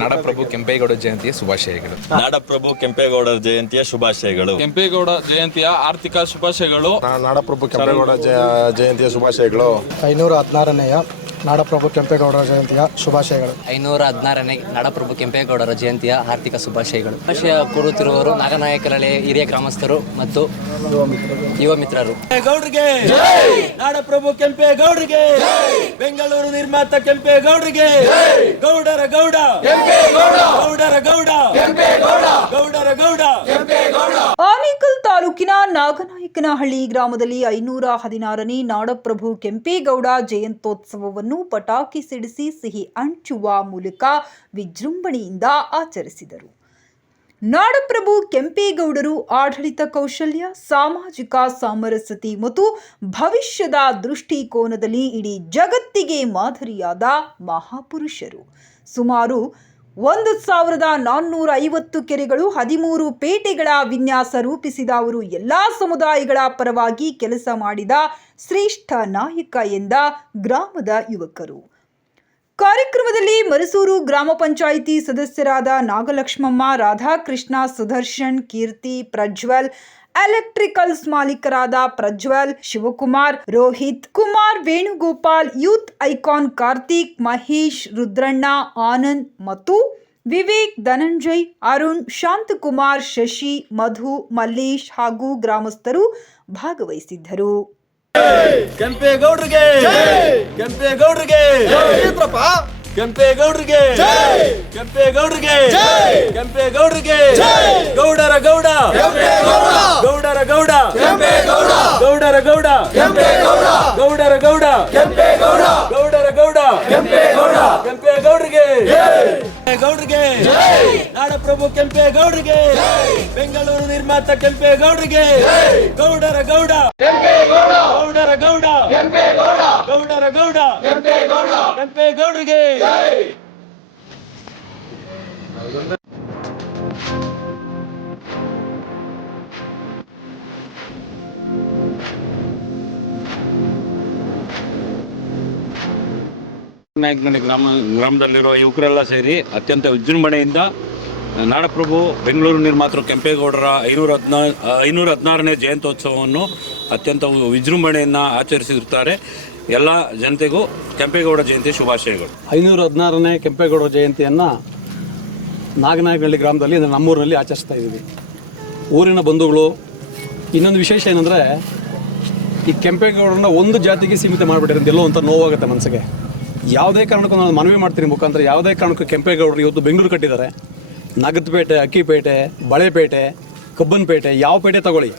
ನಾಡಪ್ರಭು ಕೆಂಪೇಗೌಡ ಜಯಂತಿಯ ಶುಭಾಶಯಗಳು. ನಾಡಪ್ರಭು ಕೆಂಪೇಗೌಡರ ಜಯಂತಿಯ ಶುಭಾಶಯಗಳು. ಕೆಂಪೇಗೌಡ ಜಯಂತಿಯ ಆರ್ಥಿಕ ಶುಭಾಶಯಗಳು. ನಾಡಪ್ರಭು ಕೆಂಪೇಗೌಡ ಜಯಂತಿಯ ಶುಭಾಶಯಗಳು. ಐನೂರ ಹದಿನಾರನೆಯ ನಾಡಪ್ರಭು ಕೆಂಪೇಗೌಡರ ಜಯಂತಿಯ ಶುಭಾಶಯಗಳು. ಐನೂರ ಹದಿನಾರನೇ ನಾಡಪ್ರಭು ಕೆಂಪೇಗೌಡರ ಜಯಂತಿಯ ಆರ್ಥಿಕ ಶುಭಾಶಯಗಳು. ಶುಭಾಶಯ ಕೋರುತ್ತಿರುವವರು ನಾಗನಾಯಕರಳೆ ಹಿರಿಯ ಗ್ರಾಮಸ್ಥರು ಮತ್ತು ಯುವ ಮಿತ್ರರು. ಗೌಡ್ರಿಗೆ ನಾಡಪ್ರಭು ಕೆಂಪೇಗೌಡರಿಗೆ! ಬೆಂಗಳೂರು ನಿರ್ಮಾತ ಕೆಂಪೇಗೌಡರಿಗೆ! ಗೌಡರ ಗೌಡ ಗೌಡರ ಗೌಡ ಗೌಡರ ಗೌಡ ಆನೇಕಲ್ ತಾಲೂಕಿನ ನಾಗನಾಯಕನಹಳ್ಳಿ ಗ್ರಾಮದಲ್ಲಿ ಐನೂರ ಹದಿನಾರನೇ ನಾಡಪ್ರಭು ಕೆಂಪೇಗೌಡ ಜಯಂತೋತ್ಸವವನ್ನು ಪಟಾಕಿ ಸಿಡಿಸಿ ಸಿಹಿ ಹಂಚುವ ಮೂಲಕ ವಿಜೃಂಭಣೆಯಿಂದ ಆಚರಿಸಿದರು. ನಾಡಪ್ರಭು ಕೆಂಪೇಗೌಡರು ಆಡಳಿತ ಕೌಶಲ್ಯ, ಸಾಮಾಜಿಕ ಸಾಮರಸ್ಯತೆ ಮತ್ತು ಭವಿಷ್ಯದ ದೃಷ್ಟಿಕೋನದಲ್ಲಿ ಇಡೀ ಜಗತ್ತಿಗೆ ಮಾದರಿಯಾದ ಮಹಾಪುರುಷರು. ಸುಮಾರು ಒಂದು ಸಾವಿರದ ನಾನ್ನೂರ ಐವತ್ತು ಕೆರೆಗಳು ಹದಿಮೂರು ಪೇಟೆಗಳ ವಿನ್ಯಾಸ ರೂಪಿಸಿದ ಅವರು ಎಲ್ಲ ಸಮುದಾಯಗಳ ಪರವಾಗಿ ಕೆಲಸ ಮಾಡಿದ ಶ್ರೇಷ್ಠ ನಾಯಕ ಎಂದ ಗ್ರಾಮದ ಯುವಕರು. ಕಾರ್ಯಕ್ರಮದಲ್ಲಿ ಮರಸೂರು ಗ್ರಾಮ ಪಂಚಾಯಿತಿ ಸದಸ್ಯರಾದ ನಾಗಲಕ್ಷ್ಮಮ್ಮ ರಾಧಾಕೃಷ್ಣ ಸುದರ್ಶನ್ ಕೀರ್ತಿ ಪ್ರಜ್ವಲ್ ಎಲೆಕ್ಟ್ರಿಕಲ್ಸ್ ಮಾಲೀಕರಾದ ಪ್ರಜ್ವಲ್ ಶಿವಕುಮಾರ್ ರೋಹಿತ್ ಕುಮಾರ್ ವೇಣುಗೋಪಾಲ್ ಯೂತ್ ಐಕಾನ್ ಕಾರ್ತಿಕ್ ಮಹೇಶ್ ರುದ್ರಣ್ಣ ಆನಂದ್ ಮತ್ತು ವಿವೇಕ್ ಧನಂಜಯ್ ಅರುಣ್ ಶಾಂತಕುಮಾರ್ ಶಶಿ ಮಧು ಮಲ್ಲೇಶ್ ಹಾಗೂ ಗ್ರಾಮಸ್ಥರು ಭಾಗವಹಿಸಿದ್ದರು. ಕೆಂಪೇಗೌಡರಿಗೆ ಕೆಂಪೇಗೌಡರಿಗೆ ಕೆಂಪೇಗೌಡರಿಗೆ. ಕೆಂಪೇಗೌಡರಿಗೆ. ಕೆಂಪೇಗೌಡರಿಗೆ. ಗೌಡರ ಗೌಡ. ಗೌಡರ ಗೌಡ. ಕೆಂಪೇಗೌಡ! ಗೌಡರ ಗೌಡ. ಗೌಡರ ಗೌಡ. ಗೌಡರ ಗೌಡ. ಕೆಂಪೇಗೌಡರಿಗೆ. ಗೌಡ್ರಿಗೆ ನಾಡಪ್ರಭು ಕೆಂಪೇಗೌಡರಿಗೆ. ಬೆಂಗಳೂರು ನಿರ್ಮಾತ ಕೆಂಪೇಗೌಡರಿಗೆ. ಗೌಡರ ಗೌಡ. ಗೌಡರ ಗೌಡ. ಗೌಡರ ಗೌಡ. ಕೆಂಪೇಗೌಡರಿಗೆ ನಾಯಕನಹಳ್ಳಿ ಗ್ರಾಮ ಗ್ರಾಮದಲ್ಲಿರುವ ಯುವಕರೆಲ್ಲ ಸೇರಿ ಅತ್ಯಂತ ವಿಜೃಂಭಣೆಯಿಂದ ನಾಡಪ್ರಭು ಬೆಂಗಳೂರು ನಿರ್ಮಾತೃ ಕೆಂಪೇಗೌಡರ ಐನೂರ ಹದಿನಾ ಐನೂರ ಹದಿನಾರನೇ ಜಯಂತ್ಯೋತ್ಸವವನ್ನು ಅತ್ಯಂತ ವಿಜೃಂಭಣೆಯನ್ನು ಆಚರಿಸಿರುತ್ತಾರೆ ಎಲ್ಲ ಜನತೆಗೂ ಕೆಂಪೇಗೌಡ ಜಯಂತಿ ಶುಭಾಶಯಗಳು. ಐನೂರ ಹದಿನಾರನೇ ಕೆಂಪೇಗೌಡ ಜಯಂತಿಯನ್ನು ನಾಗನಾಯಕನಹಳ್ಳಿ ಗ್ರಾಮದಲ್ಲಿ, ಅಂದರೆ ನಮ್ಮೂರಿನಲ್ಲಿ ಆಚರಿಸ್ತಾ ಇದ್ದೀವಿ. ಊರಿನ ಬಂಧುಗಳು, ಇನ್ನೊಂದು ವಿಶೇಷ ಏನಂದರೆ, ಈ ಕೆಂಪೇಗೌಡರನ್ನ ಒಂದು ಜಾತಿಗೆ ಸೀಮಿತ ಮಾಡಿಬಿಟ್ಟಿರಂತ ಎಲ್ಲೋ ಅಂತ ನೋವಾಗುತ್ತೆ ಮನಸ್ಸಿಗೆ. ಯಾವುದೇ ಕಾರಣಕ್ಕೂ ನಾನು ಮನವಿ ಮಾಡ್ತೀನಿ, ಮುಖಾಂತರ ಯಾವುದೇ ಕಾರಣಕ್ಕೂ ಕೆಂಪೇಗೌಡರು ಇವತ್ತು ಬೆಂಗಳೂರು ಕಟ್ಟಿದ್ದಾರೆ. ನಗದ್ಪೇಟೆ, ಅಕ್ಕಿಪೇಟೆ, ಬಳೆಪೇಟೆ, ಕಬ್ಬನ್ಪೇಟೆ, ಯಾವ ಪೇಟೆ ತಗೊಳ್ಳಿ.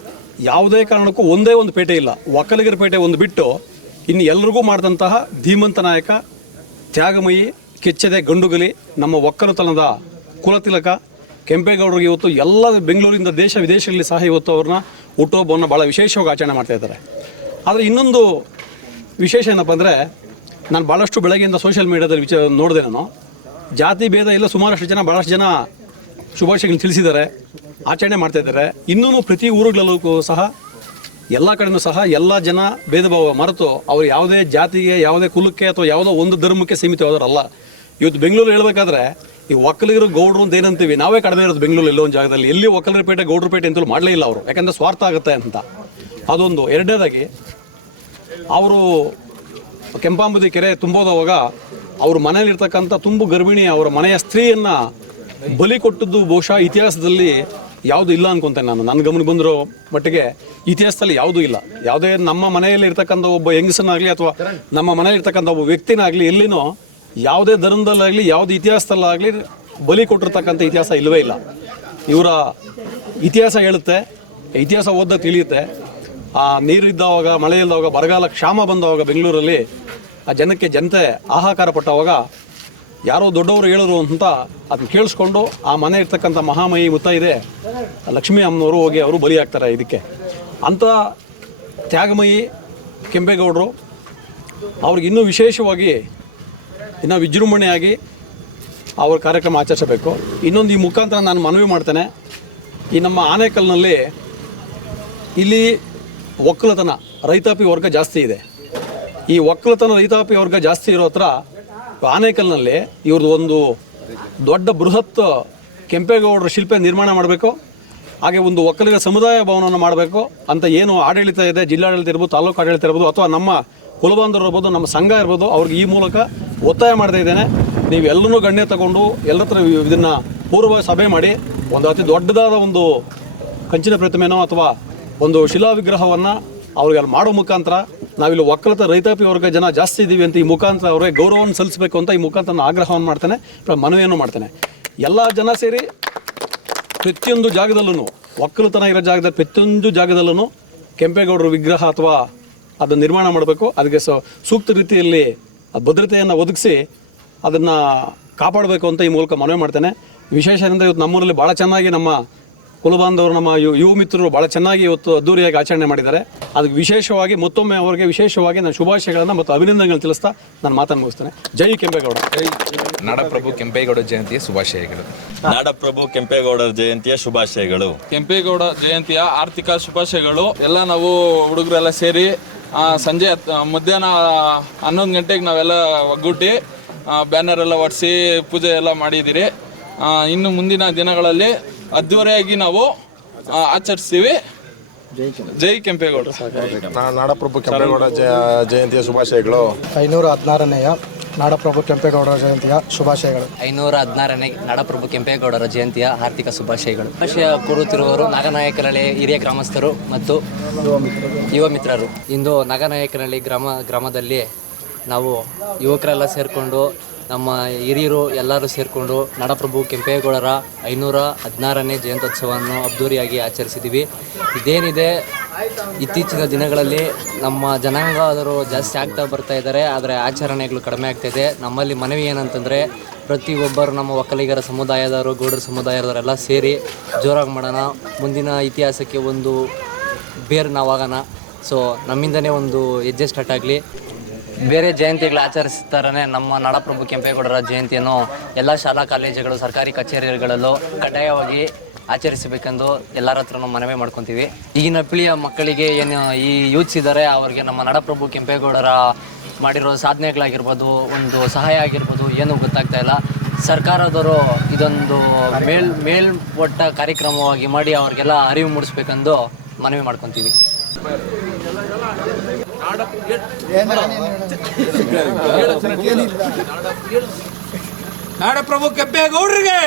ಯಾವುದೇ ಕಾರಣಕ್ಕೂ ಒಂದೇ ಒಂದು ಪೇಟೆ ಇಲ್ಲ. ಒಕ್ಕಲಿಗರ ಪೇಟೆ ಒಂದು ಬಿಟ್ಟು ಇನ್ನು ಎಲ್ರಿಗೂ ಮಾಡಿದಂತಹ ಧೀಮಂತ ನಾಯಕ, ತ್ಯಾಗಮಯಿ, ಕೆಚ್ಚದೆ, ಗಂಡುಗಲಿ, ನಮ್ಮ ಒಕ್ಕಲುತನದ ಕುಲತಿಲಕ ಕೆಂಪೇಗೌಡರಿಗೆ ಇವತ್ತು ಎಲ್ಲ ಬೆಂಗಳೂರಿಂದ ದೇಶ ವಿದೇಶಗಳಲ್ಲಿ ಸಹ ಇವತ್ತು ಅವ್ರನ್ನ ಹುಟ್ಟುಹಬ್ಬವನ್ನು ಭಾಳ ವಿಶೇಷವಾಗಿ ಆಚರಣೆ ಮಾಡ್ತಾ ಇದ್ದಾರೆ. ಆದರೆ ಇನ್ನೊಂದು ವಿಶೇಷ ಏನಪ್ಪ ಅಂದರೆ ನಾನು ಭಾಳಷ್ಟು ಬೆಳಗ್ಗೆಯಿಂದ ಸೋಷಿಯಲ್ ಮೀಡಿಯಾದಲ್ಲಿ ವಿಚಾರ ನೋಡಿದೆ ನಾನು. ಜಾತಿ, ಭೇದ ಇಲ್ಲ ಸುಮಾರಷ್ಟು ಜನ ಭಾಳಷ್ಟು ಜನ ಶುಭಾಶಯಗಳನ್ನು ತಿಳಿಸಿದ್ದಾರೆ, ಆಚರಣೆ ಮಾಡ್ತಾ ಇದ್ದಾರೆ. ಇನ್ನೂ ಪ್ರತಿ ಊರುಗಳಲ್ಲೂ ಸಹ ಎಲ್ಲ ಕಡೆಯೂ ಸಹ ಎಲ್ಲ ಜನ ಭೇದ ಭಾವ ಮರೆತು ಅವರು ಯಾವುದೇ ಜಾತಿಗೆ, ಯಾವುದೇ ಕುಲಕ್ಕೆ ಅಥವಾ ಯಾವುದೋ ಒಂದು ಧರ್ಮಕ್ಕೆ ಸೀಮಿತವಾದರಲ್ಲ ಇವತ್ತು ಬೆಂಗಳೂರು ಹೇಳ್ಬೇಕಾದ್ರೆ, ಈ ಒಕ್ಕಲಿಗರು ಗೌಡ್ರು ಅಂತ ಏನಂತೀವಿ, ನಾವೇ ಕಡಿಮೆ ಇರೋದು ಬೆಂಗಳೂರು ಎಲ್ಲೋ ಒಂದು ಜಾಗದಲ್ಲಿ. ಎಲ್ಲಿ ಗೌಡ್ರ ಪೇಟೆ ಅಂತಲೂ ಮಾಡಲೇ ಇಲ್ಲ ಅವರು. ಯಾಕಂದರೆ ಸ್ವಾರ್ಥ ಆಗುತ್ತೆ ಅಂತ. ಅದೊಂದು. ಎರಡನೇದಾಗಿ, ಅವರು ಕೆಂಪಾಂಬುದಿ ಕೆರೆ ತುಂಬೋದವಾಗ ಅವ್ರ ಮನೇಲಿರ್ತಕ್ಕಂಥ ತುಂಬು ಗರ್ಭಿಣಿ ಅವರ ಮನೆಯ ಸ್ತ್ರೀಯನ್ನು ಬಲಿ ಕೊಟ್ಟದ್ದು ಬಹುಶಃ ಇತಿಹಾಸದಲ್ಲಿ ಯಾವುದು ಇಲ್ಲ ಅನ್ಕೊಂತೇನೆ ನಾನು. ನನ್ನ ಗಮನಕ್ಕೆ ಬಂದಿರೋ ಮಟ್ಟಿಗೆ ಇತಿಹಾಸದಲ್ಲಿ ಯಾವುದೂ ಇಲ್ಲ. ಯಾವುದೇ ನಮ್ಮ ಮನೆಯಲ್ಲಿ ಇರ್ತಕ್ಕಂಥ ಒಬ್ಬ ಹೆಂಗಸನಾಗಲಿ ಅಥವಾ ನಮ್ಮ ಮನೆಯಲ್ಲಿ ಇರ್ತಕ್ಕಂಥ ಒಬ್ಬ ವ್ಯಕ್ತಿನಾಗಲಿ ಎಲ್ಲಿನೋ ಯಾವುದೇ ಧರ್ಮದಲ್ಲಾಗಲಿ, ಯಾವುದೇ ಇತಿಹಾಸದಲ್ಲಾಗಲಿ ಬಲಿ ಕೊಟ್ಟಿರ್ತಕ್ಕಂಥ ಇತಿಹಾಸ ಇಲ್ಲವೇ ಇಲ್ಲ. ಇವರ ಇತಿಹಾಸ ಹೇಳುತ್ತೆ, ಇತಿಹಾಸ ಓದ ತಿಳಿಯುತ್ತೆ. ಆ ನೀರಿದ್ದವಾಗ ಮಳೆ ಇಲ್ಲದಾಗ ಬರಗಾಲ ಕ್ಷಾಮ ಬಂದವಾಗ ಬೆಂಗಳೂರಲ್ಲಿ ಆ ಜನಕ್ಕೆ ಜನತೆ ಆಹಾಕಾರ ಪಟ್ಟವಾಗ ಯಾರೋ ದೊಡ್ಡವರು ಹೇಳಿದ್ರು ಅಂತ ಅದನ್ನ ಕೇಳಿಸ್ಕೊಂಡು ಆ ಮನೆ ಇರ್ತಕ್ಕಂಥ ಮಹಾಮಯಿ ಮುತ್ತೈದೆ ಲಕ್ಷ್ಮೀ ಅಮ್ಮನವರು ಹೋಗಿ ಅವರು ಬಲಿಯಾಗ್ತಾರೆ ಇದಕ್ಕೆ. ಅಂಥ ತ್ಯಾಗಮಯಿ ಕೆಂಪೇಗೌಡರು ಅವ್ರಿಗೆ ಇನ್ನೂ ವಿಶೇಷವಾಗಿ ಇನ್ನೂ ವಿಜೃಂಭಣೆಯಾಗಿ ಅವ್ರ ಕಾರ್ಯಕ್ರಮ ಆಚರಿಸಬೇಕು. ಇನ್ನೊಂದು ಈ ಮುಖಾಂತರ ನಾನು ಮನವಿ ಮಾಡ್ತೇನೆ. ಈ ನಮ್ಮ ಆನೇಕಲ್ನಲ್ಲಿ ಇಲ್ಲಿ ಒಕ್ಕಲತನ, ರೈತಾಪಿ ವರ್ಗ ಜಾಸ್ತಿ ಇದೆ. ಈ ಒಕ್ಕಲತನ, ರೈತಾಪಿ ವರ್ಗ ಜಾಸ್ತಿ ಇರೋ ಹತ್ರ ಆನೇಕಲ್ನಲ್ಲಿ ಇವ್ರದ್ದು ಒಂದು ದೊಡ್ಡ ಬೃಹತ್ ಕೆಂಪೇಗೌಡರ ಶಿಲ್ಪ ನಿರ್ಮಾಣ ಮಾಡಬೇಕು. ಹಾಗೆ ಒಂದು ಒಕ್ಕಲಿಗ ಸಮುದಾಯ ಭವನವನ್ನು ಮಾಡಬೇಕು ಅಂತ ಏನು ಆಡಳಿತ ಇದೆ, ಜಿಲ್ಲಾಡಳಿತ ಇರ್ಬೋದು, ತಾಲೂಕು ಆಡಳಿತ ಇರ್ಬೋದು, ಅಥವಾ ನಮ್ಮ ಕುಲಬಾಂಧವರು ಇರ್ಬೋದು, ನಮ್ಮ ಸಂಘ ಇರ್ಬೋದು, ಅವ್ರಿಗೆ ಈ ಮೂಲಕ ಒತ್ತಾಯ ಮಾಡ್ತಾ ಇದ್ದೇನೆ. ನೀವೆಲ್ಲರೂ ಗಣ್ಯ ತಗೊಂಡು ಎಲ್ಲರ ಹತ್ರ ಇದನ್ನು ಪೂರ್ವ ಸಭೆ ಮಾಡಿ ಒಂದು ಅತಿ ದೊಡ್ಡದಾದ ಒಂದು ಕಂಚಿನ ಪ್ರತಿಮೆನೋ ಅಥವಾ ಒಂದು ಶಿಲಾ ವಿಗ್ರಹವನ್ನು ಅವ್ರಿಗೆ ಅಲ್ಲಿ ಮಾಡೋ ಮುಖಾಂತರ ನಾವಿಲ್ಲಿ ಒಕ್ಕಲತ ರೈತಾಪಿ ವರ್ಗ ಜನ ಜಾಸ್ತಿ ಇದ್ದೀವಿ ಅಂತ ಈ ಮುಖಾಂತರ ಅವರಿಗೆ ಗೌರವವನ್ನು ಸಲ್ಲಿಸಬೇಕು ಅಂತ ಈ ಮುಖಾಂತರ ನಾನು ಆಗ್ರಹವನ್ನು ಮಾಡ್ತಾನೆ ಮನವಿಯನ್ನು ಮಾಡ್ತೇನೆ. ಎಲ್ಲ ಜನ ಸೇರಿ ಪ್ರತಿಯೊಂದು ಜಾಗದಲ್ಲೂ ಒಕ್ಕಲುತನ ಇರೋ ಜಾಗದ ಪ್ರತಿಯೊಂದು ಜಾಗದಲ್ಲೂ ಕೆಂಪೇಗೌಡರ ವಿಗ್ರಹ ಅಥವಾ ಅದನ್ನು ನಿರ್ಮಾಣ ಮಾಡಬೇಕು. ಅದಕ್ಕೆ ಸೊ ಸೂಕ್ತ ರೀತಿಯಲ್ಲಿ ಭದ್ರತೆಯನ್ನು ಒದಗಿಸಿ ಅದನ್ನು ಕಾಪಾಡಬೇಕು ಅಂತ ಈ ಮೂಲಕ ಮನವಿ ಮಾಡ್ತೇನೆ. ವಿಶೇಷ ಅಂದರೆ ಇವತ್ತು ನಮ್ಮೂರಲ್ಲಿ ಭಾಳ ಚೆನ್ನಾಗಿ ನಮ್ಮ ಕುಲಬಾಂಧವರು ನಮ್ಮ ಯು ಯುವ ಮಿತ್ರರು ಭಾಳ ಚೆನ್ನಾಗಿ ಇವತ್ತು ಅದ್ದೂರಿಯಾಗಿ ಆಚರಣೆ ಮಾಡಿದ್ದಾರೆ. ಅದಕ್ಕೆ ವಿಶೇಷವಾಗಿ ಮತ್ತೊಮ್ಮೆ ಅವರಿಗೆ ವಿಶೇಷವಾಗಿ ನಾನು ಶುಭಾಶಯಗಳನ್ನು ಮತ್ತು ಅಭಿನಂದನೆಗಳನ್ನು ತಿಳಿಸ್ತಾ ನಾನು ಮಾತನ್ನು ಮುಗಿಸ್ತೇನೆ. ಜೈ ಕೆಂಪೇಗೌಡ. ನಾಡಪ್ರಭು ಕೆಂಪೇಗೌಡ ಜಯಂತಿಯ ಶುಭಾಶಯಗಳು. ನಾಡಪ್ರಭು ಕೆಂಪೇಗೌಡರ ಜಯಂತಿಯ ಶುಭಾಶಯಗಳು. ಕೆಂಪೇಗೌಡ ಜಯಂತಿಯ ಆರ್ಥಿಕ ಶುಭಾಶಯಗಳು. ಎಲ್ಲ ನಾವು ಹುಡುಗರೆಲ್ಲ ಸೇರಿ ಆ, ಸಂಜೆ ಮಧ್ಯಾಹ್ನ ಹನ್ನೊಂದು ಗಂಟೆಗೆ ನಾವೆಲ್ಲ ಒಗ್ಗೂಟಿ ಬ್ಯಾನರ್ ಎಲ್ಲ ಒಡಿಸಿ ಪೂಜೆ ಎಲ್ಲ ಮಾಡಿದ್ದೀರಿ. ಇನ್ನು ಮುಂದಿನ ದಿನಗಳಲ್ಲಿ ಅದ್ದೂರಿಯಾಗಿ ನಾವು ಆಚರಿಸ್ತೀವಿ. ಜೈ ಕೆಂಪೇಗೌಡ. ನಾಡಪ್ರಭು ಕೆಂಪೇಗೌಡ ಜಯ ಜಯಂತಿಯ ಶುಭಾಶಯಗಳು. ಐನೂರ ಹದಿನಾರನೆಯ ನಾಡಪ್ರಭು ಕೆಂಪೇಗೌಡರ ಜಯಂತಿಯ ಶುಭಾಶಯಗಳು. ಐನೂರ ಹದಿನಾರನೇ ನಾಡಪ್ರಭು ಕೆಂಪೇಗೌಡರ ಜಯಂತಿಯ ಆರ್ಥಿಕ ಶುಭಾಶಯಗಳು. ಶುಭಾಶಯ ಕೋರುತ್ತಿರುವವರು ನಾಗನಾಯಕನಹಳ್ಳಿ ಹಿರಿಯ ಗ್ರಾಮಸ್ಥರು ಮತ್ತು ಯುವ ಮಿತ್ರರು. ಇಂದು ನಾಗನಾಯಕನಹಳ್ಳಿ ಗ್ರಾಮ ಗ್ರಾಮದಲ್ಲಿ ನಾವು ಯುವಕರೆಲ್ಲ ಸೇರಿಕೊಂಡು ನಮ್ಮ ಹಿರಿಯರು ಎಲ್ಲರೂ ಸೇರಿಕೊಂಡು ನಾಡಪ್ರಭು ಕೆಂಪೇಗೌಡರ ಐನೂರ ಹದಿನಾರನೇ ಜಯಂತ್ಯೋತ್ಸವವನ್ನು ಅದ್ಧೂರಿಯಾಗಿ ಆಚರಿಸಿದ್ದೀವಿ. ಇದೇನಿದೆ? ಇತ್ತೀಚಿನ ದಿನಗಳಲ್ಲಿ ನಮ್ಮ ಜನಾಂಗದವರು ಜಾಸ್ತಿ ಆಗ್ತಾ ಬರ್ತಾ ಇದ್ದಾರೆ, ಆದರೆ ಆಚರಣೆಗಳು ಕಡಿಮೆ ಆಗ್ತಾಯಿದೆ ನಮ್ಮಲ್ಲಿ ಮನವಿ ಏನಂತಂದರೆ, ಪ್ರತಿಯೊಬ್ಬರು ನಮ್ಮ ಒಕ್ಕಲಿಗರ ಸಮುದಾಯದವರು, ಗೌಡರ ಸಮುದಾಯದವರೆಲ್ಲ ಸೇರಿ ಜೋರಾಗಿ ಮಾಡೋಣ. ಮುಂದಿನ ಇತಿಹಾಸಕ್ಕೆ ಒಂದು ಬೇರು ನಾವಾಗೋಣ. ಸೊ ನಮ್ಮಿಂದನೇ ಒಂದು ಹೆಜ್ಜೆ ಸ್ಟಾರ್ಟ್ ಆಗಲಿ. ಬೇರೆ ಜಯಂತಿಗಳು ಆಚರಿಸ್ತಾರೆ ನಮ್ಮ ನಾಡಪ್ರಭು ಕೆಂಪೇಗೌಡರ ಜಯಂತಿಯನ್ನು ಎಲ್ಲ ಶಾಲಾ ಕಾಲೇಜುಗಳು, ಸರ್ಕಾರಿ ಕಚೇರಿಗಳಲ್ಲೂ ಕಡ್ಡಾಯವಾಗಿ ಆಚರಿಸಬೇಕೆಂದು ಎಲ್ಲರ ಹತ್ರನೂ ಮನವಿ ಮಾಡ್ಕೊತೀವಿ. ಈಗಿನ ಪೀಳಿಯ ಮಕ್ಕಳಿಗೆ ಏನು ಈ ಯೂತ್ಸ್ ಇದ್ದಾರೆ, ಅವರಿಗೆ ನಮ್ಮ ನಾಡಪ್ರಭು ಕೆಂಪೇಗೌಡರ ಮಾಡಿರೋ ಸಾಧನೆಗಳಾಗಿರ್ಬೋದು, ಒಂದು ಸಹಾಯ ಆಗಿರ್ಬೋದು, ಏನೂ ಗೊತ್ತಾಗ್ತಾ ಇಲ್ಲ. ಸರ್ಕಾರದವರು ಇದೊಂದು ಮೇಲ್, ಮೇಲ್ಪಟ್ಟ ಕಾರ್ಯಕ್ರಮವಾಗಿ ಮಾಡಿ ಅವ್ರಿಗೆಲ್ಲ ಅರಿವು ಮೂಡಿಸ್ಬೇಕೆಂದು ಮನವಿ ಮಾಡ್ಕೊತೀವಿ. ನಾಡಪ್ರಭು ಕೆಂಪೇಗೌಡರಿಗೆ